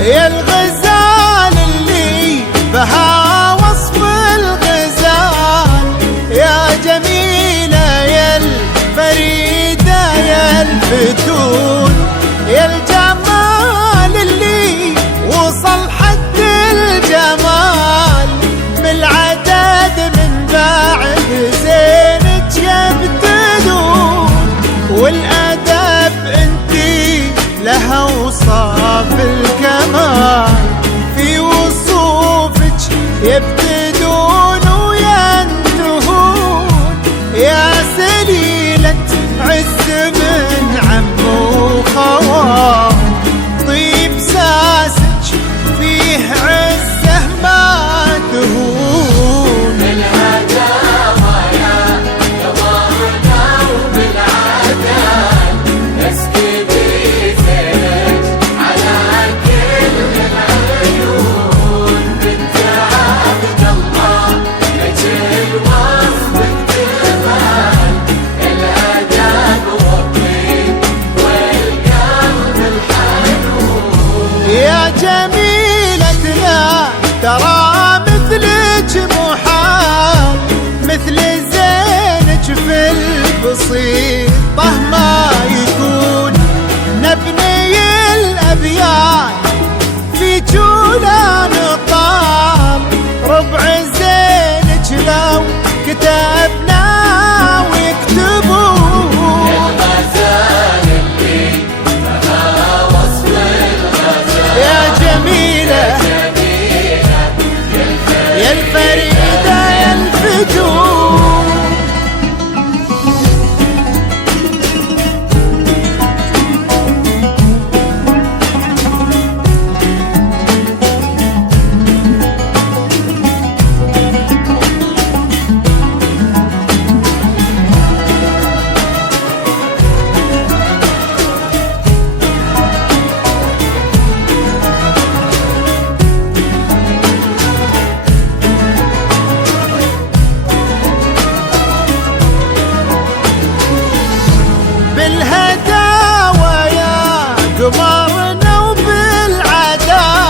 يا الغزال اللي بها وصف الغزال، يا جميلة يا الفريدة يا الفتون، يا الجمال اللي وصل حد الجمال، بالعدد من بعد زينك يبتدون، والأدب انتي لها وصاف الكمال، في وصوفك يبتدون وينتهون، يا سليلة عز من عم وخوان، طيب ساسك فيه عزه ما تهون، بالهداوى يا قمرنا وبالعدل اسكبي زينك على كل العيون، بنت عبد الله لك الوصف اكتمال، الادب والطيب والقلب الحنون، يا جميلتنا ترى مثلك محال، مثل زينك في البسيطة ما يكون، نبني الأبيات في جولا نطال، ربع زينك لو كتبنا ويكتبون، الغزال اللي بها وصف الغزال، يا جميلة يا الفريدة يا الفتون. بالهداوى يا قمرنا وبالعدال،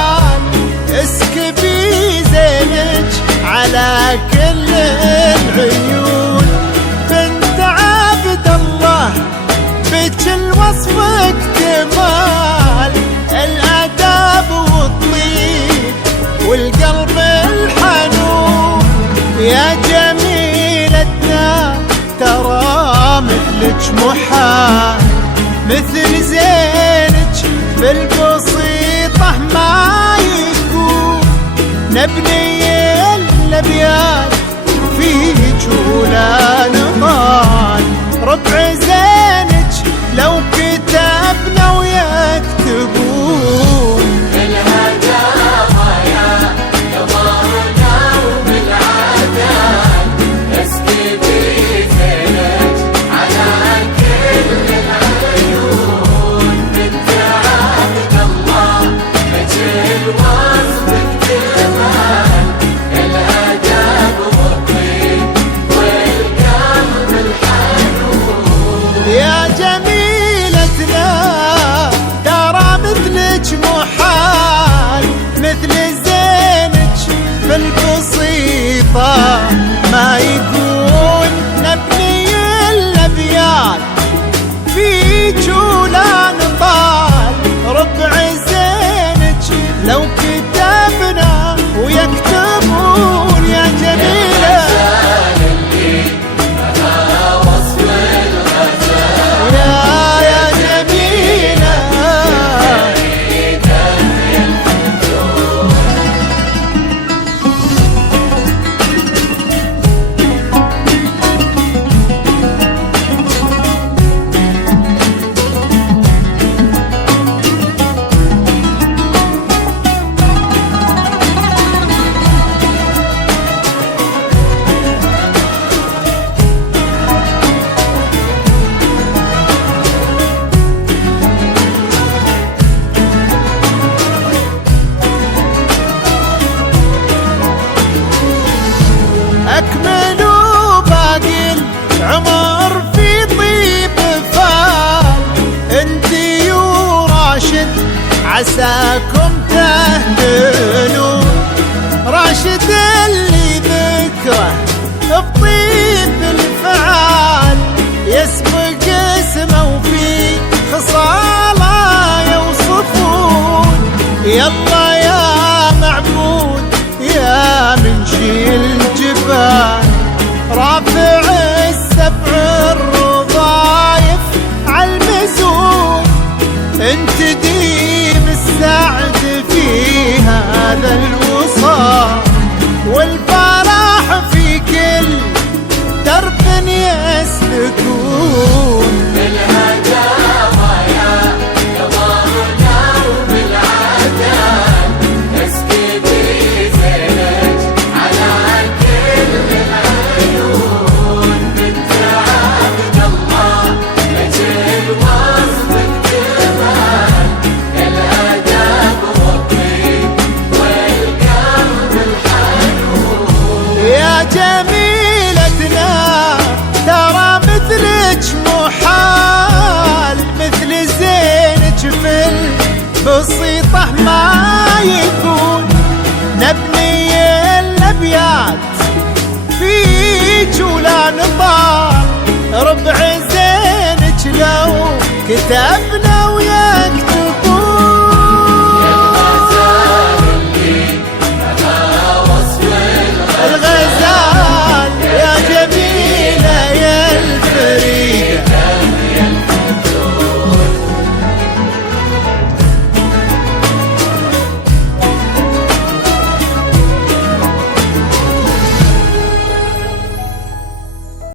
اسكبي زينك على كل العيون، بنت عبد الله بك الوصف اكتمال، الادب والطيب والقلب الحنون، يا جميلتنا ترى مثلك محال، مثل زينك بالبسيطة ما يكون، نبني الأبيات في جولا نطال، ربع زينك لو كتبنا ويكتبون، بالهداوى يا قمرنا وبالعدل اسكبي زينك على كل العيون، بنت عبد الله لك الوصف اكتمال، عساكم تهدلون. راشد اللي ذكره بطيب الفعال يسبق اسمه وفي خصاله يوصفون. يلا يا معبود يا منشي الجبال رافع السبع الرضايف عالمزون. انت ديم السعد في هذا الوصال والفرح في كل درب يسلكون.